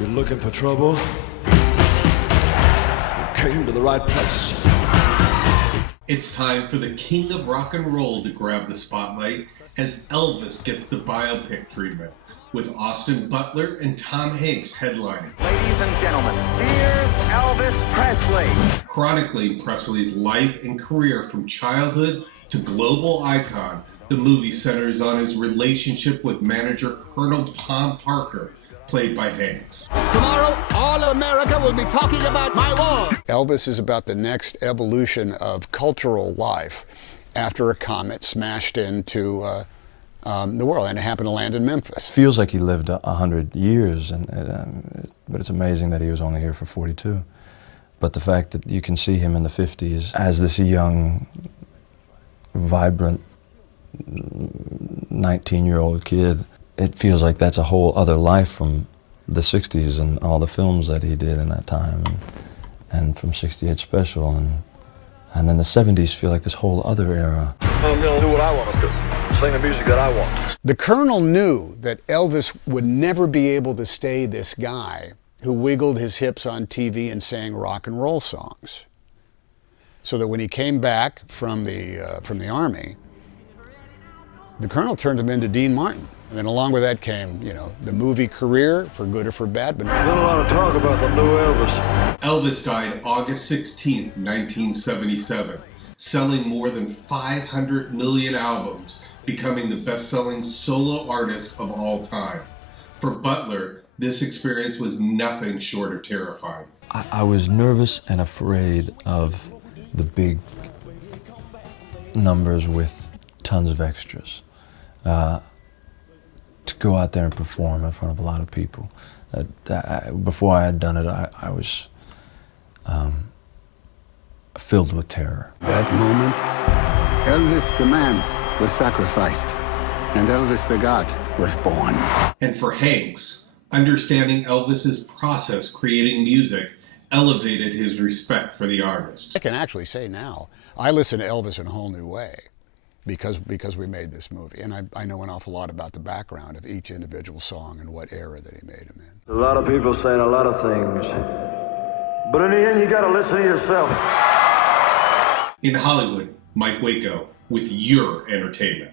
If you're looking for trouble, you came to the right place. It's time for the king of rock and roll to grab the spotlight as Elvis gets the biopic treatment, with Austin Butler and Tom Hanks headlining. Ladies and gentlemen, here's Elvis Presley. Chronicling Presley's life and career from childhood to global icon, the movie centers on his relationship with manager Colonel Tom Parker, played by Hanks. Tomorrow, all of America will be talking about my war. Elvis is about the next evolution of cultural life after a comet smashed into the world, and it happened to land in Memphis. Feels like he lived 100 years, but it's amazing that he was only here for 42. But the fact that you can see him in the 50s as this young, vibrant, 19-year-old kid, it feels like that's a whole other life from the 60s and all the films that he did in that time, and from 68 Special, and then the 70s feel like this whole other era. I'm gonna do what I want to do, sing the music that I want. The Colonel knew that Elvis would never be able to stay this guy who wiggled his hips on TV and sang rock and roll songs. So that when he came back from the Army, the Colonel turned him into Dean Martin. And then along with that came, the movie career, for good or for bad. But There's a lot of talk about the new Elvis. Elvis died August 16, 1977, selling more than 500 million albums, becoming the best-selling solo artist of all time. For Butler, this experience was nothing short of terrifying. I was nervous and afraid of the big numbers with tons of extras. To go out there and perform in front of a lot of people. Before I had done it, I was filled with terror. That moment, Elvis the man was sacrificed, and Elvis the God was born. And for Hanks, understanding Elvis's process creating music elevated his respect for the artist. I can actually say now, I listen to Elvis in a whole new way because we made this movie. And I know an awful lot about the background of each individual song and what era that he made them in. A lot of people saying a lot of things, but in the end, you gotta listen to yourself. In Hollywood, Mike Waco with your entertainment.